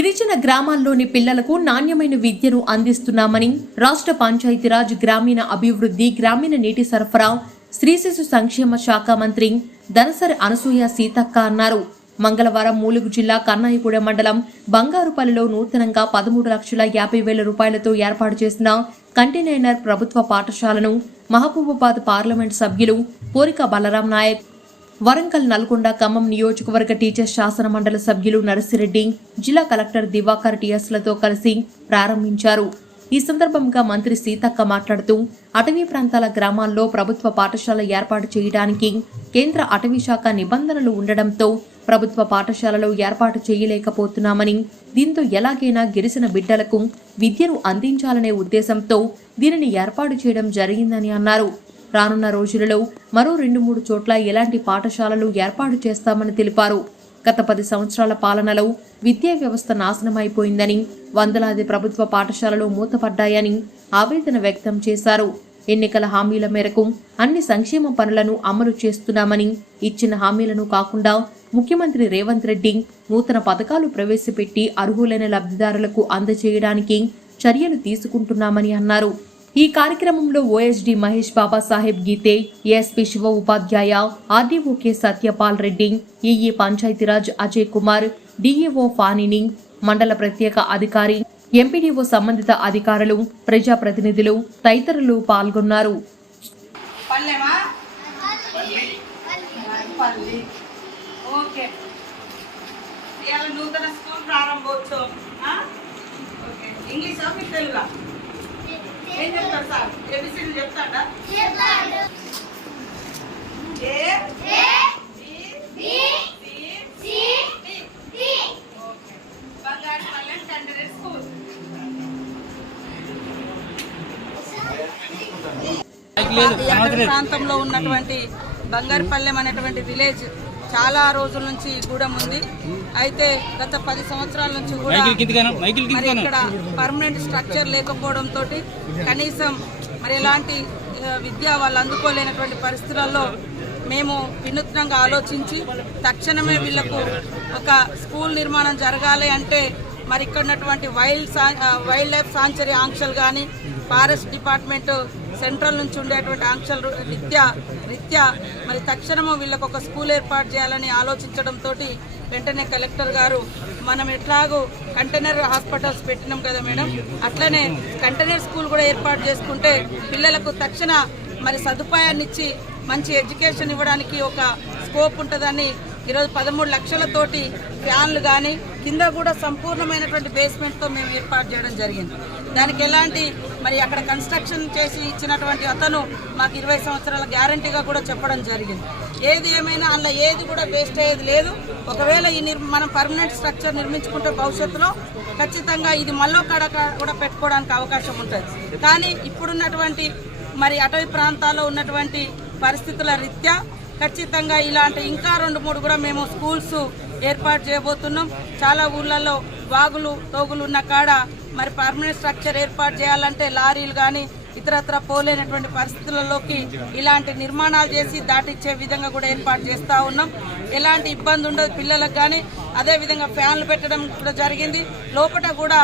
గిరిజన గ్రామాల్లోని పిల్లలకు నాణ్యమైన విద్యను అందిస్తున్నామని రాష్ట్ర పంచాయతీరాజ్ గ్రామీణ అభివృద్ధి గ్రామీణ నీటి సరఫరా స్త్రీ శిశు సంక్షేమ శాఖ మంత్రి దనసరి అనసూయ సీతక్క అన్నారు. మంగళవారం ములుగు జిల్లా కన్నాయిగూడెం మండలం బంగారుపల్లిలో నూతనంగా 13,50,000 రూపాయలతో ఏర్పాటు చేసిన కంటైనర్ ప్రభుత్వ పాఠశాలను మహబూబాబాద్ పార్లమెంట్ సభ్యులు పోరిక బలరాం నాయక్, వరంగల్, నల్గొండ, ఖమ్మం నియోజకవర్గ టీచర్స్ శాసన మండలి సభ్యులు నరసిరెడ్డి, జిల్లా కలెక్టర్ దివాకర్ టీఎస్లతో కలిసి ప్రారంభించారు. ఈ సందర్భంగా మంత్రి సీతక్క మాట్లాడుతూ అటవీ ప్రాంతాల గ్రామాల్లో ప్రభుత్వ పాఠశాల ఏర్పాటు చేయడానికి కేంద్ర అటవీ శాఖ నిబంధనలు ఉండడంతో ప్రభుత్వ పాఠశాలలో ఏర్పాటు చేయలేకపోతున్నామని, దీంతో ఎలాగైనా గిరిజన బిడ్డలకు విద్యను అందించాలనే ఉద్దేశంతో దీనిని ఏర్పాటు చేయడం జరిగిందని అన్నారు. రానున్న రోజులలో మరో 2-3 చోట్ల ఎలాంటి పాఠశాలలు ఏర్పాటు చేస్తామని తెలిపారు. గత 10 సంవత్సరాల పాలనలో విద్యా వ్యవస్థ నాశనమైపోయిందని, వందలాది ప్రభుత్వ పాఠశాలలు మూతపడ్డాయని ఆవేదన వ్యక్తం చేశారు. ఎన్నికల హామీల మేరకు అన్ని సంక్షేమ పనులను అమలు చేస్తున్నామని, ఇచ్చిన హామీలను కాకుండా ముఖ్యమంత్రి రేవంత్ రెడ్డి నూతన పథకాలు ప్రవేశపెట్టి అర్హులైన లబ్ధిదారులకు అందజేయడానికి చర్యలు తీసుకుంటున్నామని అన్నారు. ఈ కార్యక్రమంలో OSD Mahesh, Babasaheb Gite, ASP Shiva Upadhyay, RDO K Satyapal Reddy, EE Panchayati Raj Ajay Kumar, DEO Phanini, మండల ప్రత్యేక అధికారి, ఎంపీడీఓ, సంబంధిత అధికారులు, ప్రజాప్రతినిధులు తదితరులు పాల్గొన్నారు. ఏం చెప్తారు సార్? ఏబిసిడీలు చెప్తాడా? బంగారుపల్లె కంటైనర్ స్కూల్. ప్రాంతంలో ఉన్నటువంటి బంగారుపల్లెం అనేటువంటి విలేజ్ చాలా రోజుల నుంచి గూడెం ఉంది. అయితే గత 10 సంవత్సరాల నుంచి కూడా ఇక్కడ పర్మనెంట్ స్ట్రక్చర్ లేకపోవడంతో కనీసం మరి ఎలాంటి విద్య వాళ్ళు అందుకోలేనటువంటి పరిస్థితులలో మేము వినూత్నంగా ఆలోచించి తక్షణమే వీళ్లకు ఒక స్కూల్ నిర్మాణం జరగాలి అంటే మరి ఇక్కడ ఉన్నటువంటి వైల్డ్ లైఫ్ సాంచురీ ఆంక్షలు కానీ, ఫారెస్ట్ డిపార్ట్మెంట్ సెంట్రల్ నుంచి ఉండేటువంటి ఆంక్షలు రీత్యా మరి తక్షణము వీళ్ళకు ఒక స్కూల్ ఏర్పాటు చేయాలని ఆలోచించడంతో వెంటనే కలెక్టర్ గారు మనం ఎట్లాగో కంటైనర్ హాస్పిటల్స్ పెట్టినాం కదా మేడం, అట్లనే కంటైనర్ స్కూల్ కూడా ఏర్పాటు చేసుకుంటే పిల్లలకు తక్షణ మరి సదుపాయాన్ని ఇచ్చి మంచి ఎడ్యుకేషన్ ఇవ్వడానికి ఒక స్కోప్ ఉంటుందని ఈరోజు 13 లక్షలతోటి ఫ్యాన్లు కానీ కింద కూడా సంపూర్ణమైనటువంటి బేస్మెంట్తో మేము ఏర్పాటు చేయడం జరిగింది. దానికి ఎలాంటి మరి అక్కడ కన్స్ట్రక్షన్ చేసి ఇచ్చినటువంటి అతను మాకు 20 సంవత్సరాల గ్యారంటీగా కూడా చెప్పడం జరిగింది. ఏది ఏమైనా అందులో ఏది కూడా వేస్ట్ అయ్యేది లేదు. ఒకవేళ ఈ మనం పర్మనెంట్ స్ట్రక్చర్ నిర్మించుకుంటే భవిష్యత్తులో ఖచ్చితంగా ఇది మళ్ళీ కాడ కూడా పెట్టుకోవడానికి అవకాశం ఉంటుంది. కానీ ఇప్పుడున్నటువంటి మరి అటవీ ప్రాంతాల్లో ఉన్నటువంటి పరిస్థితుల రీత్యా ఖచ్చితంగా ఇలాంటి ఇంకా 2-3 కూడా మేము స్కూల్స్ ఏర్పాటు చేయబోతున్నాం. చాలా ఊర్లలో వాగులు తోగులు ఉన్న కాడ మరి పర్మనెంట్ స్ట్రక్చర్ ఏర్పాటు చేయాలంటే లారీలు కానీ ఇతరత్ర పోలేనటువంటి పరిస్థితులలోకి ఇలాంటి నిర్మాణాలు చేసి దాటిచ్చే విధంగా కూడా ఏర్పాటు చేస్తూ ఉన్నాం. ఎలాంటి ఇబ్బంది ఉండదు పిల్లలకు కానీ. అదేవిధంగా ఫ్యాన్లు పెట్టడం కూడా జరిగింది. లోపల కూడా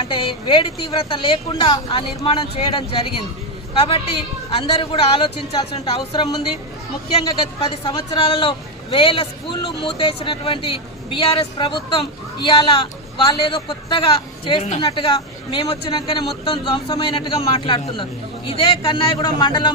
అంటే వేడి తీవ్రత లేకుండా ఆ నిర్మాణం చేయడం జరిగింది. కాబట్టి అందరూ కూడా ఆలోచించాల్సిన అవసరం ఉంది. ముఖ్యంగా గత 10 సంవత్సరాలలో 1000 స్కూళ్ళు మూతేసినటువంటి బీఆర్ఎస్ ప్రభుత్వం ఇవాళ వాళ్ళేదో కొత్తగా చేస్తున్నట్టుగా మేము వచ్చినాకనే మొత్తం ధ్వంసమైనట్టుగా మాట్లాడుతున్నారు. ఇదే కన్నాయిగూడెం మండలం